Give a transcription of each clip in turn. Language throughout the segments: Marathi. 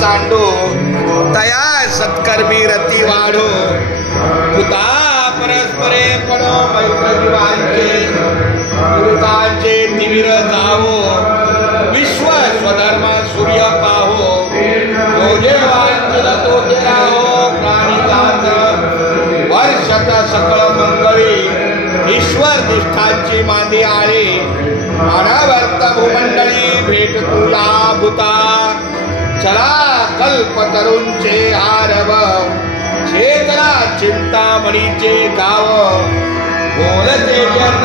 सांडो तया सत्कर्मी रती वाढो भूता परस्परे पडो मैत्र जीवांचे दुरितांचे तिमिर जावो विश्व स्वधर्म सूर्य पाहो योजे वांचल तोचे राहो प्राणी जात वर्षत सकळ मंगळी ईश्वर निष्ठांची मांदी आळे अनवर्त भूमंडळी भेट तुला भूता चला कल्प तरुंचे आरव चेतना चिंतामणीचे गाव बोलते जन्म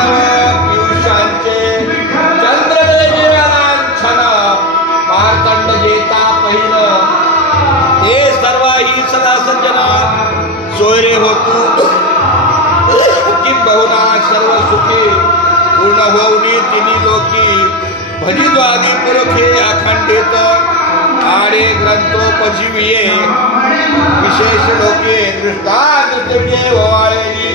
पियुषांचे चंद्रदेजे लांछन मार्तंड जेता पहिल ते सर्व ही सदा सज्जना सोयरे होतू कि बहुना सर्व सुखी पूर्ण होऊनी तिनी लोकी भजितो आदि पुरखे अखंडित आडे ग्रंथोपजीविये विशेष लोके दृष्टांत दिव्ये ओवाळेली